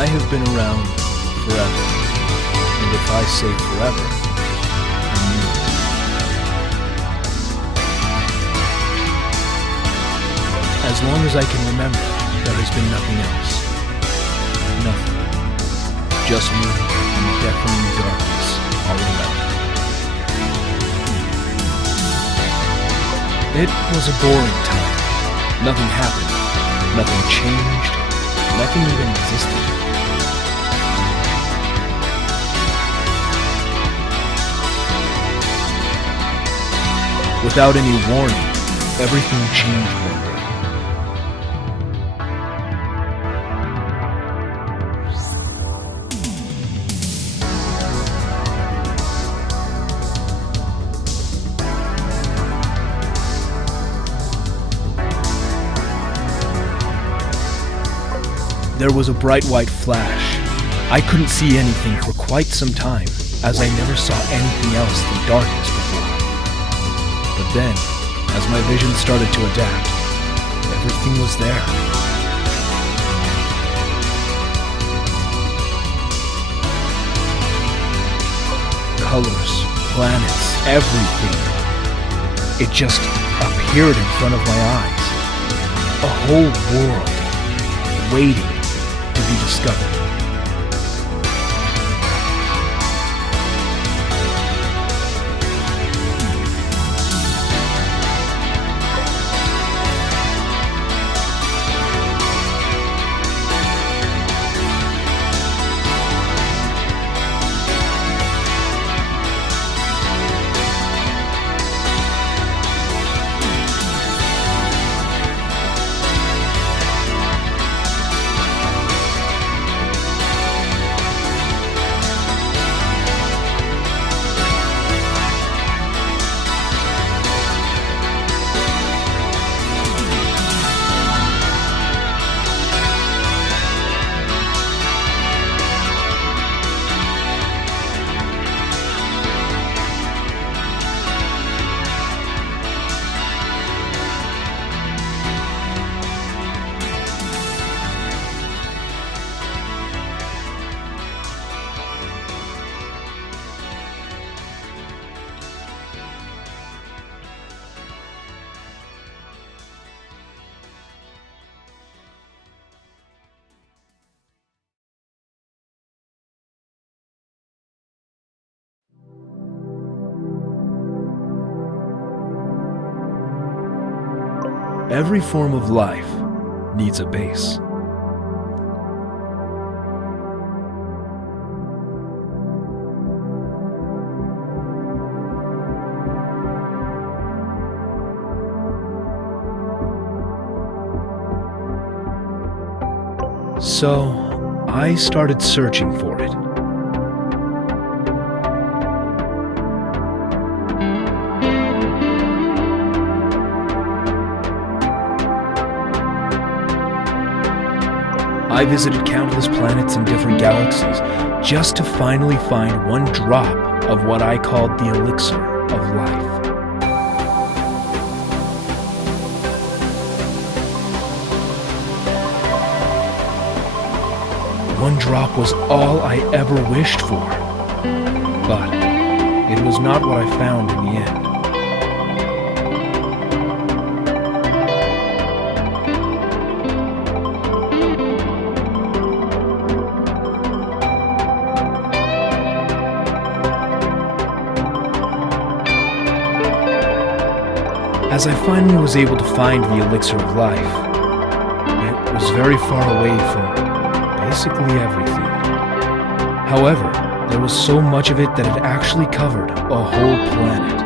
I have been around forever, and if I say forever, I mean it. As long as I can remember, there has been nothing else. Nothing. Just me and the deafening darkness all around. It was a boring time. Nothing happened. Nothing changed. Nothing even existed. Without any warning, everything changed one day. There was a bright white flash. I couldn't see anything for quite some time, as I never saw anything else than darkness before. But then, as my vision started to adapt, everything was there. Colors, planets, everything. It just appeared in front of my eyes. A whole world, waiting to be discovered. Every form of life needs a base. So, I started searching for it. I visited countless planets in different galaxies just to finally find one drop of what I called the elixir of life. One drop was all I ever wished for, but it was not what I found in the end. As I finally was able to find the elixir of life, it was very far away from basically everything. However, there was so much of it that it actually covered a whole planet.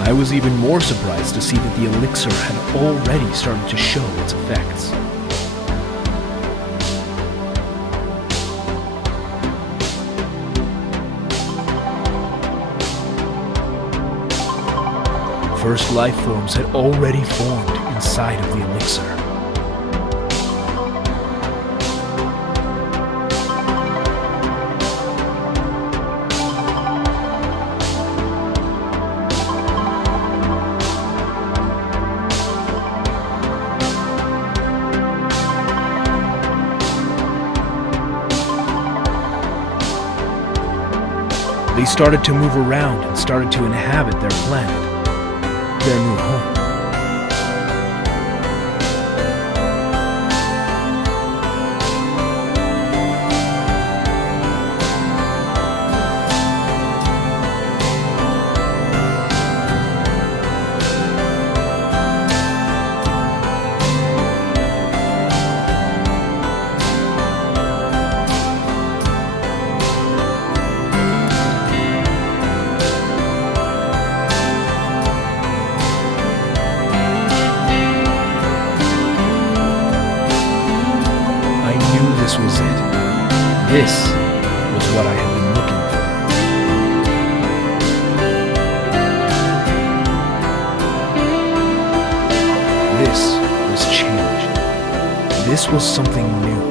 I was even more surprised to see that the elixir had already started to show its effects. First life forms had already formed inside of the elixir. They started to move around and started to inhabit their planet, their new home. This was it. This was what I had been looking for. This was change. This was something new.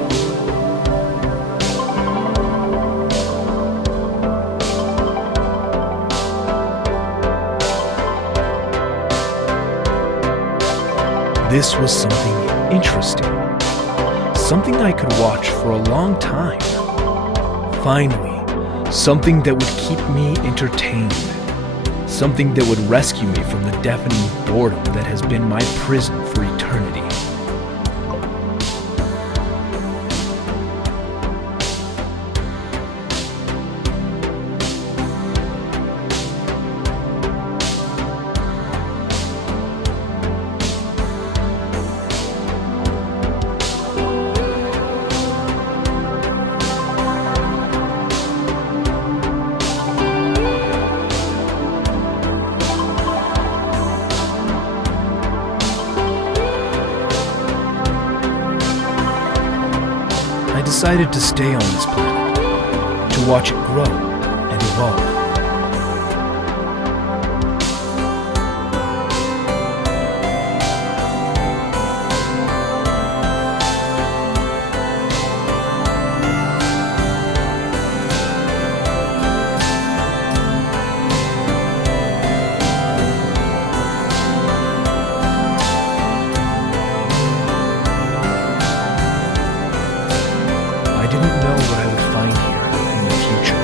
This was something interesting. Something I could watch for a long time. Finally, something that would keep me entertained. Something that would rescue me from the deafening boredom that has been my prison for eternity. I decided to stay on this planet, to watch it grow and evolve. I didn't know what I would find here in the future.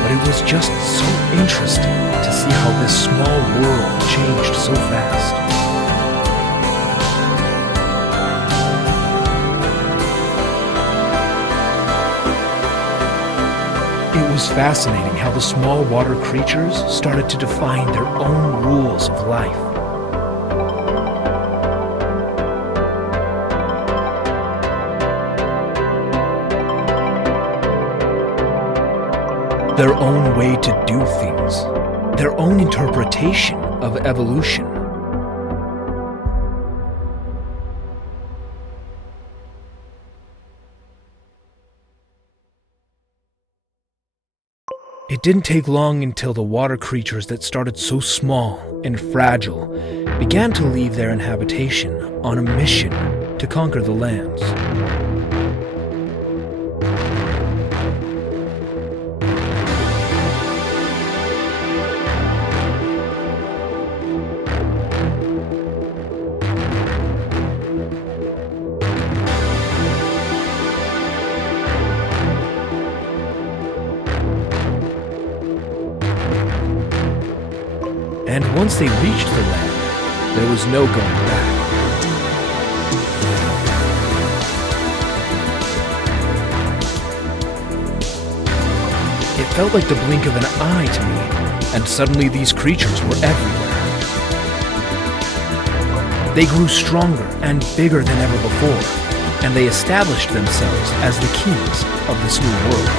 But it was just so interesting to see how this small world changed so fast. It was fascinating how the small water creatures started to define their own rules of life. Their own way to do things, their own interpretation of evolution. It didn't take long until the water creatures that started so small and fragile began to leave their inhabitation on a mission to conquer the lands. And once they reached the land, there was no going back. It felt like the blink of an eye to me, and suddenly these creatures were everywhere. They grew stronger and bigger than ever before, and they established themselves as the kings of this new world.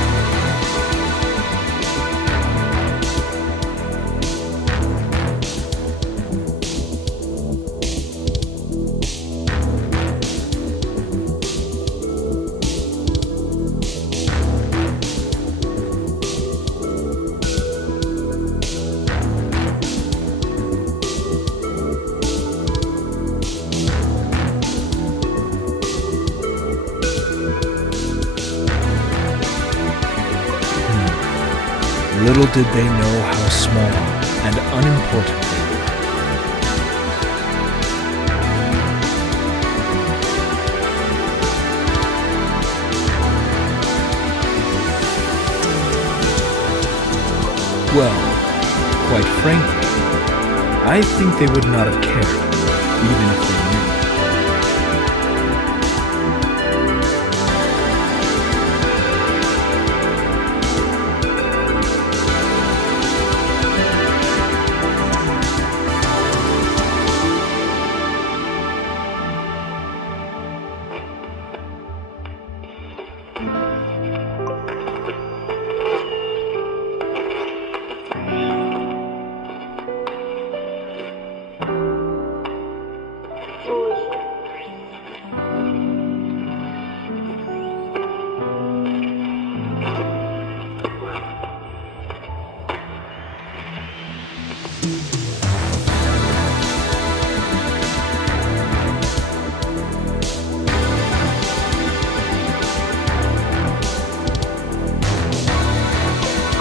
Little did they know how small and unimportant they were. Well, quite frankly, I think they would not have cared, even if they knew.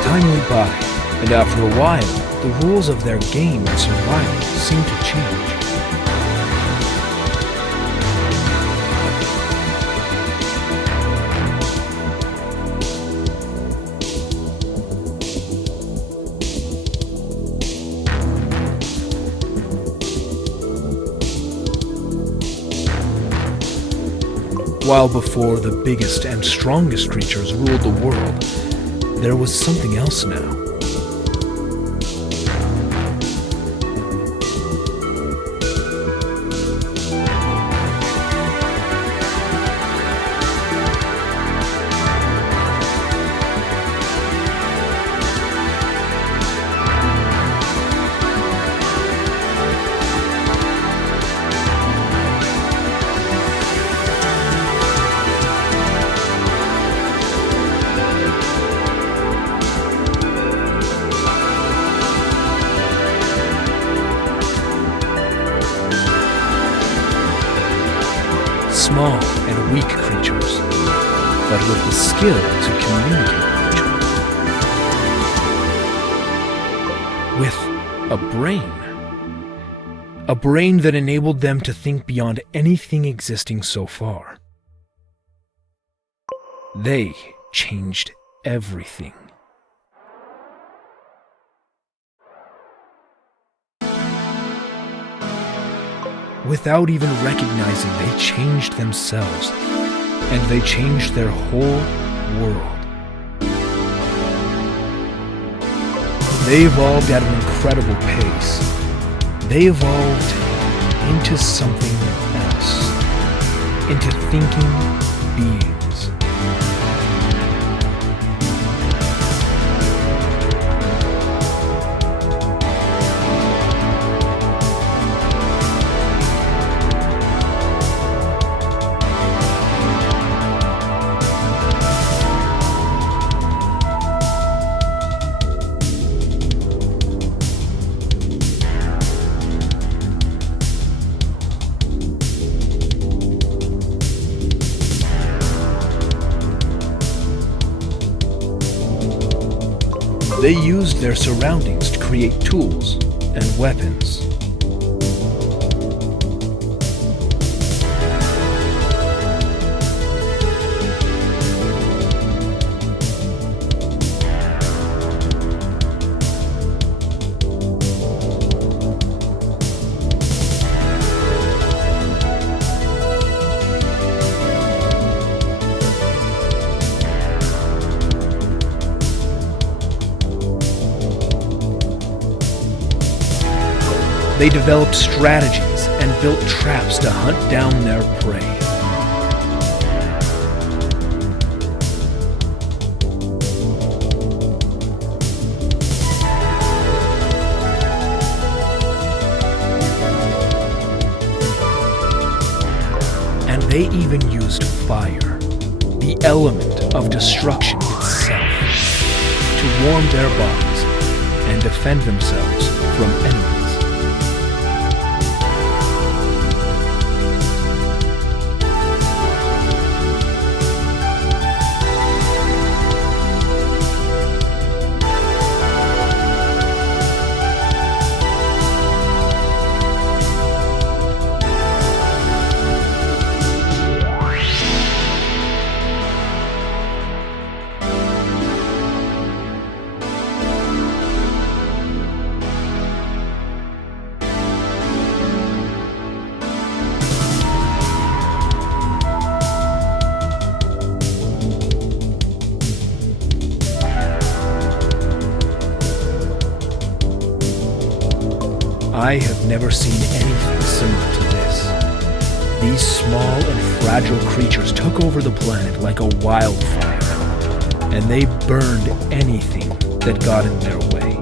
Time went by, and after a while, the rules of their game and survival seemed to change. While before the biggest and strongest creatures ruled the world, there was something else now. Small and weak creatures, but with the skill to communicate with each other. With a brain. A brain that enabled them to think beyond anything existing so far. They changed everything. Without even recognizing, they changed themselves, and they changed their whole world. They evolved at an incredible pace. They evolved into something else, into thinking beings. They used their surroundings to create tools and weapons. They developed strategies and built traps to hunt down their prey. And they even used fire, the element of destruction itself, to warm their bodies and defend themselves from enemies. I have never seen anything similar to this. These small and fragile creatures took over the planet like a wildfire, and they burned anything that got in their way.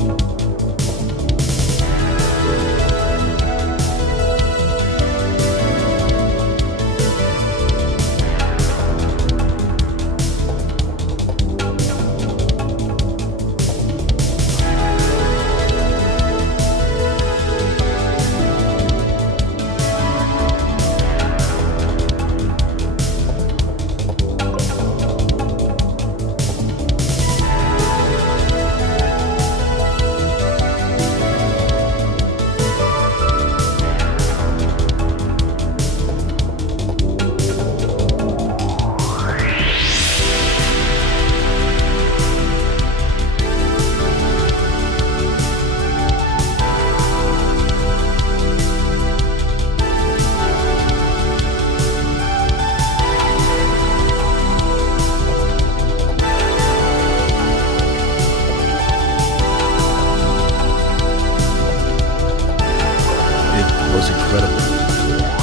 Was incredible.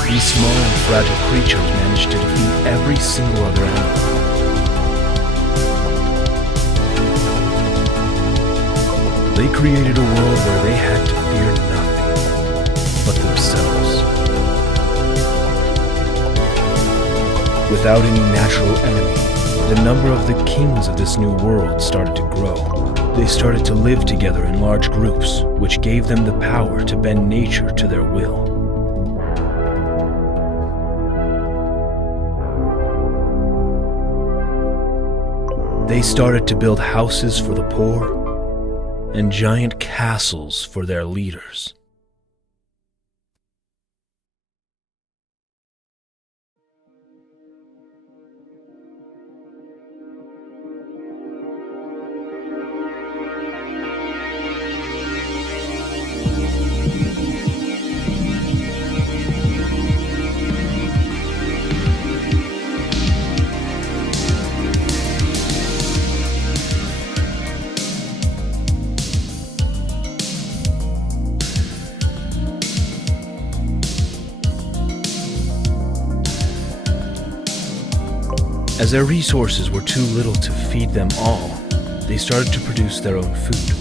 These small and fragile creatures managed to defeat every single other animal. They created a world where they had to fear nothing but themselves. Without any natural enemy, the number of the kings of this new world started to grow. They started to live together in large groups, which gave them the power to bend nature to their will. They started to build houses for the poor and giant castles for their leaders. As their resources were too little to feed them all, they started to produce their own food.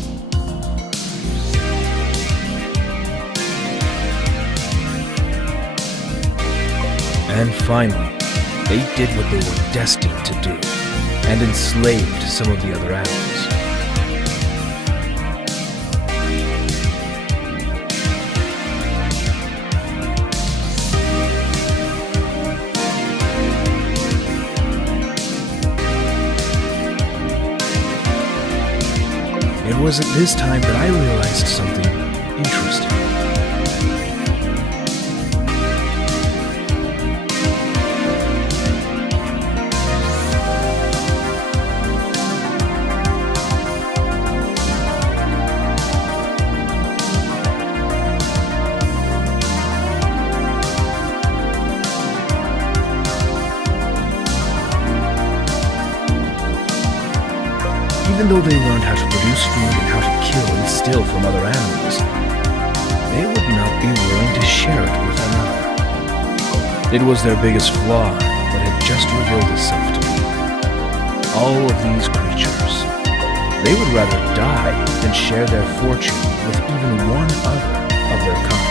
And finally, they did what they were destined to do, and enslaved some of the other animals. It was at this time that I realized something interesting. Even though they learned how to produce food and how to kill and steal from other animals, they would not be willing to share it with another. It was their biggest flaw that had just revealed itself to me. All of these creatures, they would rather die than share their fortune with even one other of their kind.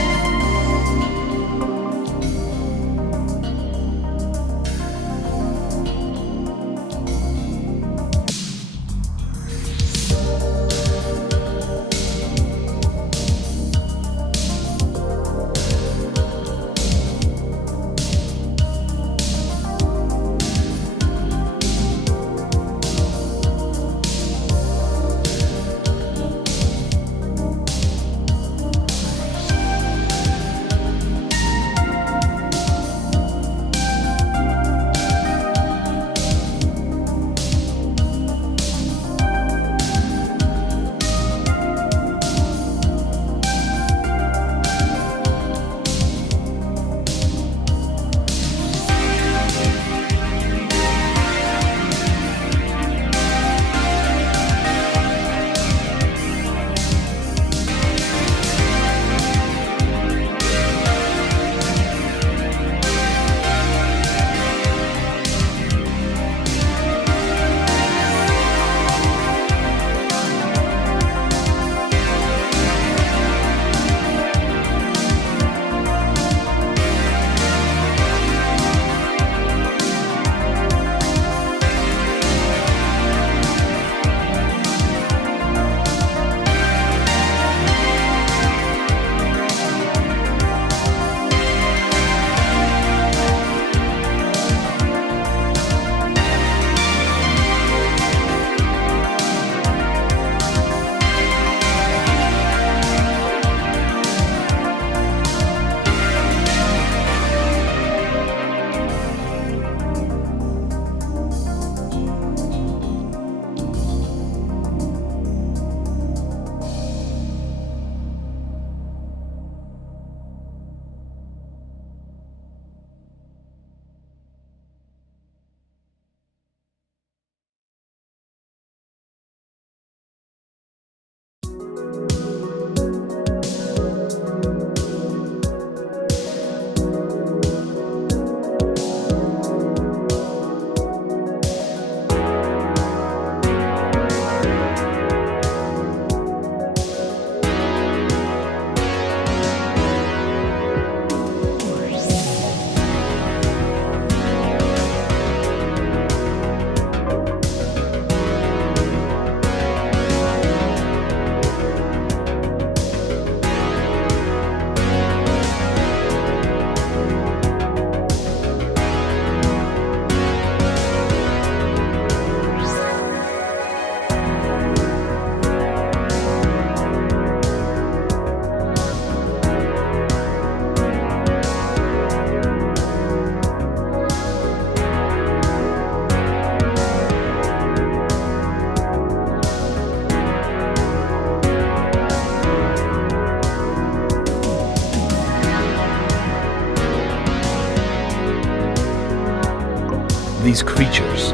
these creatures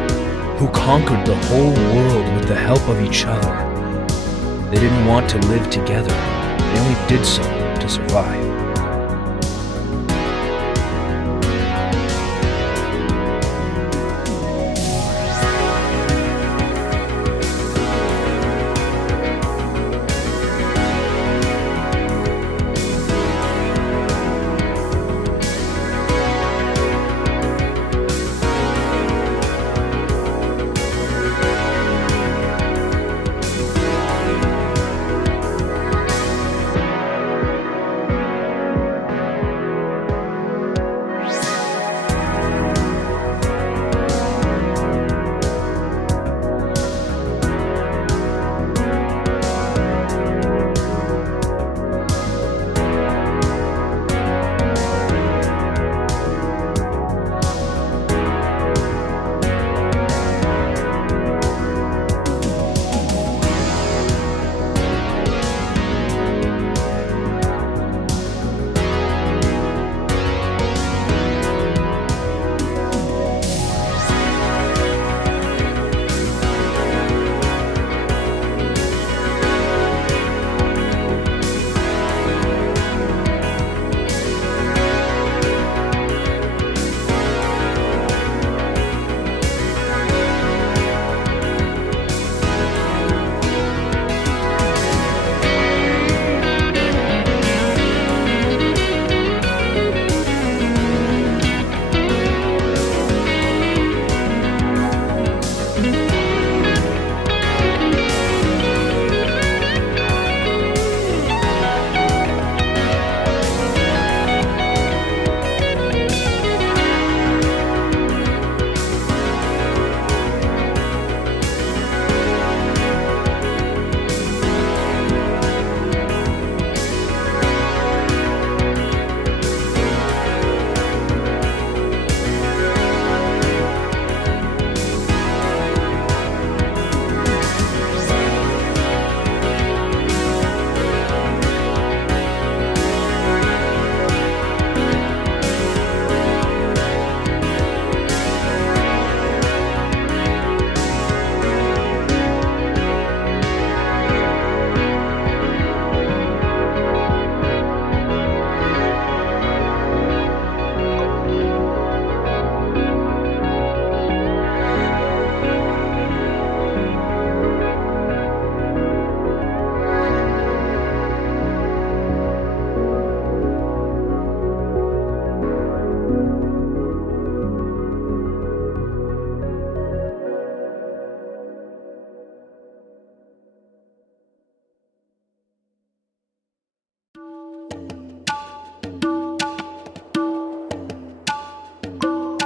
who conquered the whole world with the help of each other. They didn't want to live together. They only did so to survive.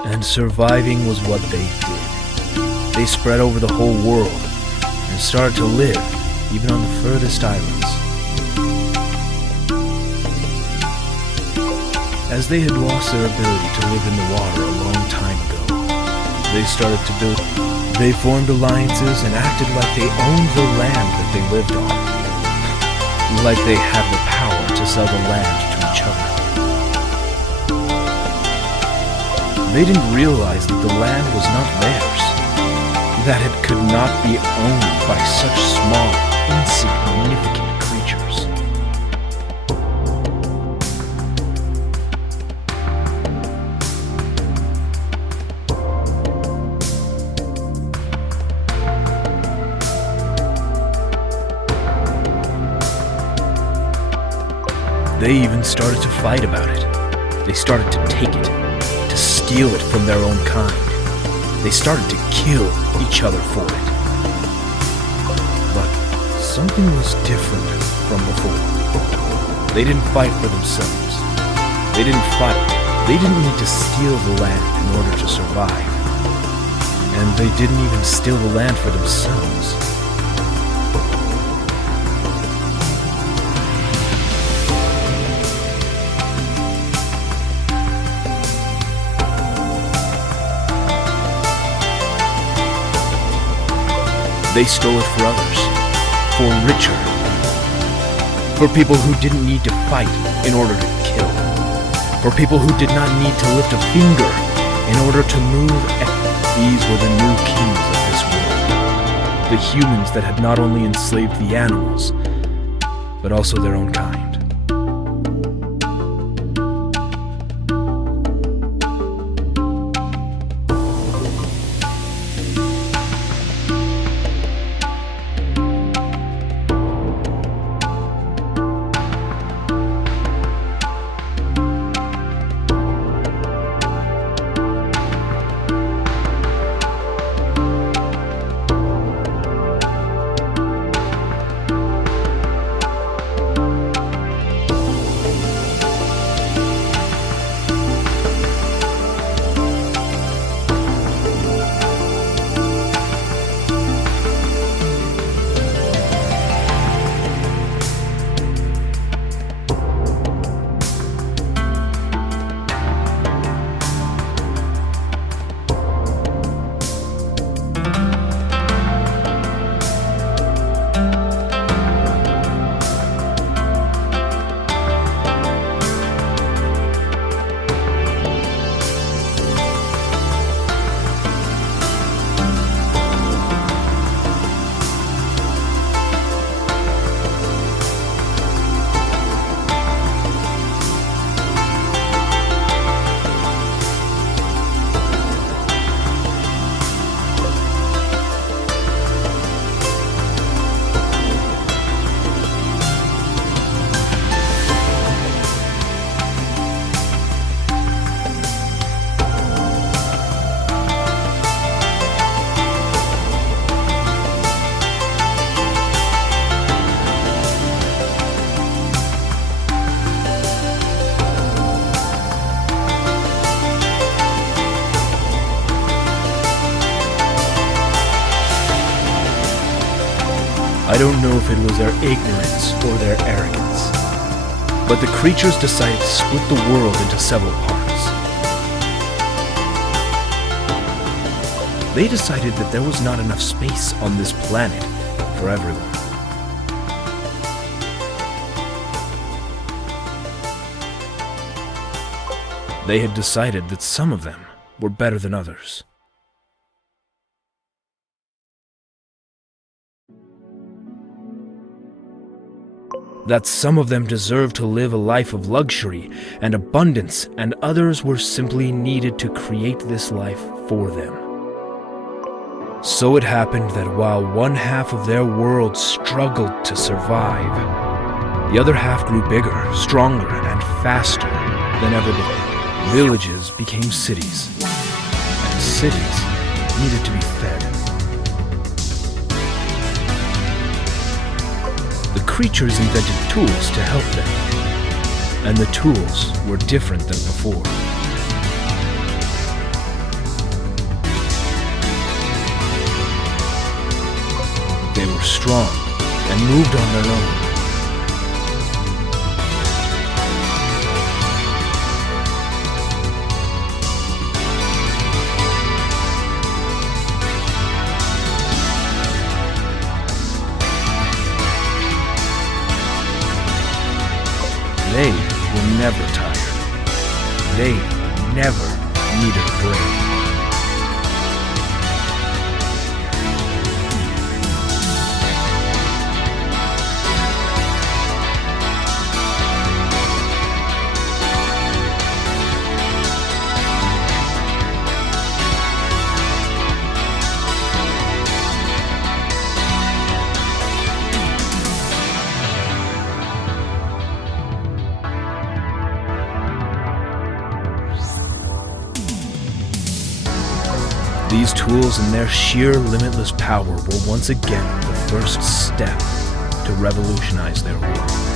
And surviving was what they did. They spread over the whole world and started to live even on the furthest islands. As they had lost their ability to live in the water a long time ago, they started to build. They formed alliances and acted like they owned the land that they lived on. Like they had the power to sell the land to each other. They didn't realize that the land was not theirs, that it could not be owned by such small, insignificant creatures. They even started to fight about it. They started to take it, to steal it from their own kind. They started to kill each other for it. But something was different from before. They didn't fight for themselves. They didn't fight. They didn't need to steal the land in order to survive. And they didn't even steal the land for themselves. They stole it for others, for richer, for people who didn't need to fight in order to kill, for people who did not need to lift a finger in order to move the the humans that had not only enslaved the animals, but also their own kind. I don't know if it was their ignorance or their arrogance, but the creatures decided to split the world into several parts. They decided that there was not enough space on this planet for everyone. They had decided that some of them were better than others. That some of them deserved to live a life of luxury and abundance, and others were simply needed to create this life for them. So it happened that while one half of their world struggled to survive, the other half grew bigger, stronger, and faster than ever before. Villages became cities, and cities needed to be fed. The creatures invented tools to help them, and the tools were different than before. They were strong and moved on their own. They were never tired. They never needed a break. These tools and their sheer limitless power were once again the first step to revolutionize their world.